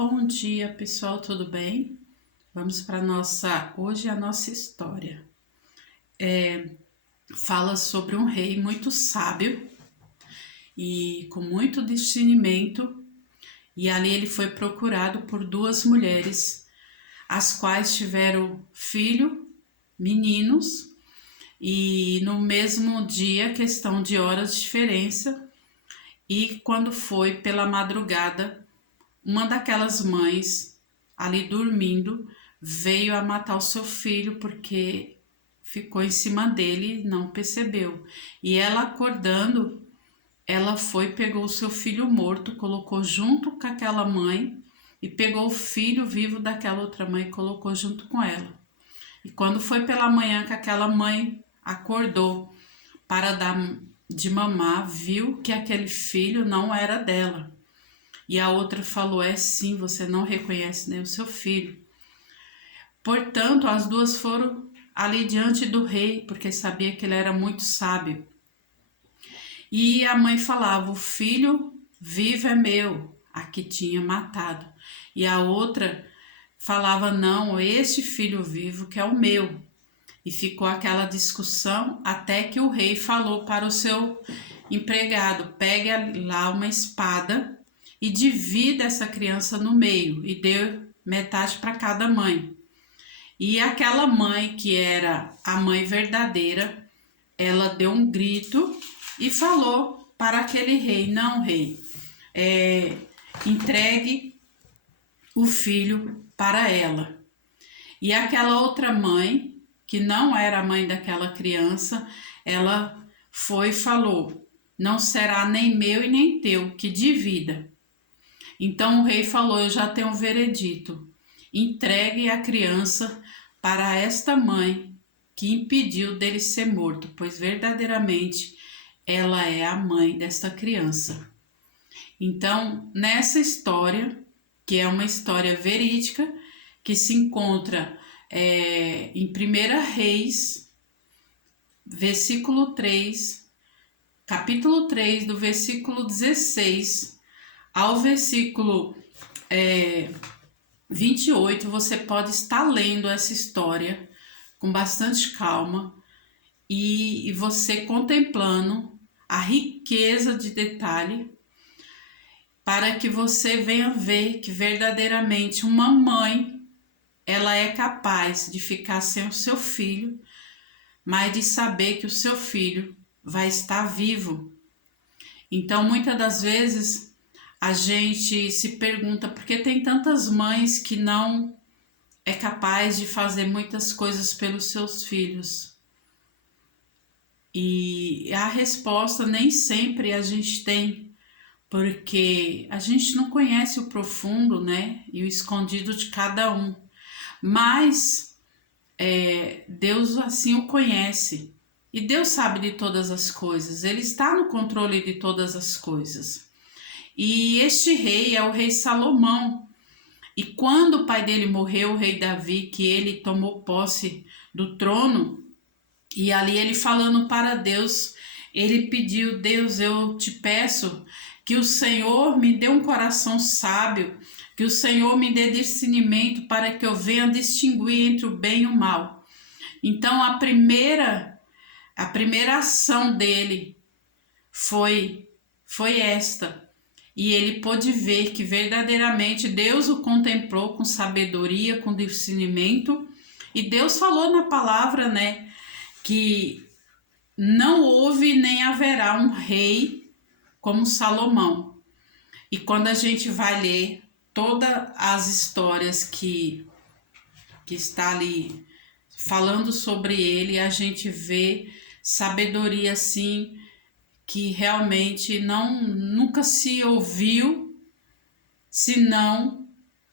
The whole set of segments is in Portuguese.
Bom dia, pessoal, tudo bem? Vamos para hoje a nossa história. Fala sobre um rei muito sábio e com muito discernimento, e ali ele foi procurado por duas mulheres, as quais tiveram meninos, e no mesmo dia, questão de horas de diferença, e quando foi pela madrugada, uma daquelas mães, ali dormindo, veio a matar o seu filho porque ficou em cima dele e não percebeu. E ela acordando, ela foi, pegou o seu filho morto, colocou junto com aquela mãe e pegou o filho vivo daquela outra mãe e colocou junto com ela. E quando foi pela manhã que aquela mãe acordou para dar de mamar, viu que aquele filho não era dela. E a outra falou: é sim, você não reconhece nem o seu filho. Portanto, as duas foram ali diante do rei, porque sabia que ele era muito sábio. E a mãe falava: o filho vivo é meu, a que tinha matado. E a outra falava: não, este filho vivo que é o meu. E ficou aquela discussão até que o rei falou para o seu empregado: pegue lá uma espada e divida essa criança no meio, e deu metade para cada mãe. E aquela mãe, que era a mãe verdadeira, ela deu um grito e falou para aquele rei: não, rei, entregue o filho para ela. E aquela outra mãe, que não era a mãe daquela criança, ela foi e falou: não será nem meu e nem teu, que divida. Então o rei falou: eu já tenho um veredito, entregue a criança para esta mãe que impediu dele ser morto, pois verdadeiramente ela é a mãe desta criança. Então, nessa história, que é uma história verídica, que se encontra em 1 Reis, versículo 3, capítulo 3, do versículo 16 ao versículo 28, você pode estar lendo essa história com bastante calma e você contemplando a riqueza de detalhe, para que você venha ver que verdadeiramente uma mãe, ela é capaz de ficar sem o seu filho, mas de saber que o seu filho vai estar vivo. Então, muitas das vezes, a gente se pergunta por que tem tantas mães que não é capaz de fazer muitas coisas pelos seus filhos. E a resposta nem sempre a gente tem, porque a gente não conhece o profundo, né? E o escondido de cada um. Mas Deus assim o conhece. E Deus sabe de todas as coisas. Ele está no controle de todas as coisas. E este rei é o rei Salomão. E quando o pai dele morreu, o rei Davi, que ele tomou posse do trono, e ali ele falando para Deus, ele pediu: Deus, eu te peço que o Senhor me dê um coração sábio, que o Senhor me dê discernimento para que eu venha distinguir entre o bem e o mal. Então a primeira ação dele foi esta. E ele pôde ver que verdadeiramente Deus o contemplou com sabedoria, com discernimento. E Deus falou na palavra, né, que não houve nem haverá um rei como Salomão. E quando a gente vai ler todas as histórias que está ali falando sobre ele, a gente vê sabedoria assim, que realmente nunca se ouviu, senão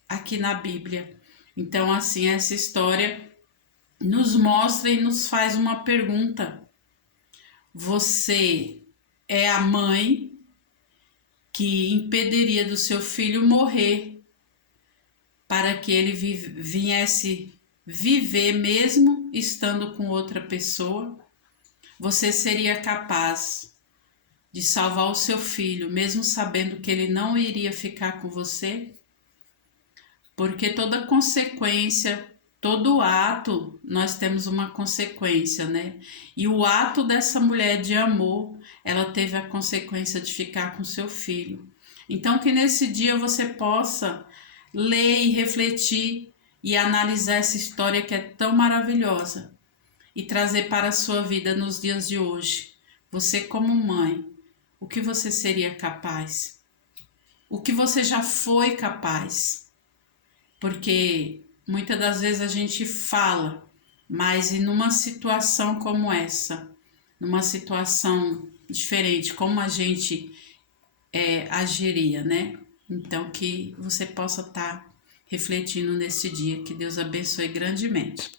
aqui na Bíblia. Então, assim, essa história nos mostra e nos faz uma pergunta: você é a mãe que impediria do seu filho morrer para que ele viesse viver mesmo estando com outra pessoa? Você seria capaz de salvar o seu filho, mesmo sabendo que ele não iria ficar com você? porque toda consequência, todo ato, nós temos uma consequência, né? E o ato dessa mulher de amor, ela teve a consequência de ficar com seu filho. Então, que nesse dia você possa ler e refletir e analisar essa história que é tão maravilhosa e trazer para a sua vida nos dias de hoje. Você, como mãe, o que você seria capaz? O que você já foi capaz? Porque muitas das vezes a gente fala, mas em uma situação como essa, numa situação diferente, como a gente agiria, né? Então, que você possa estar refletindo nesse dia. Que Deus abençoe grandemente.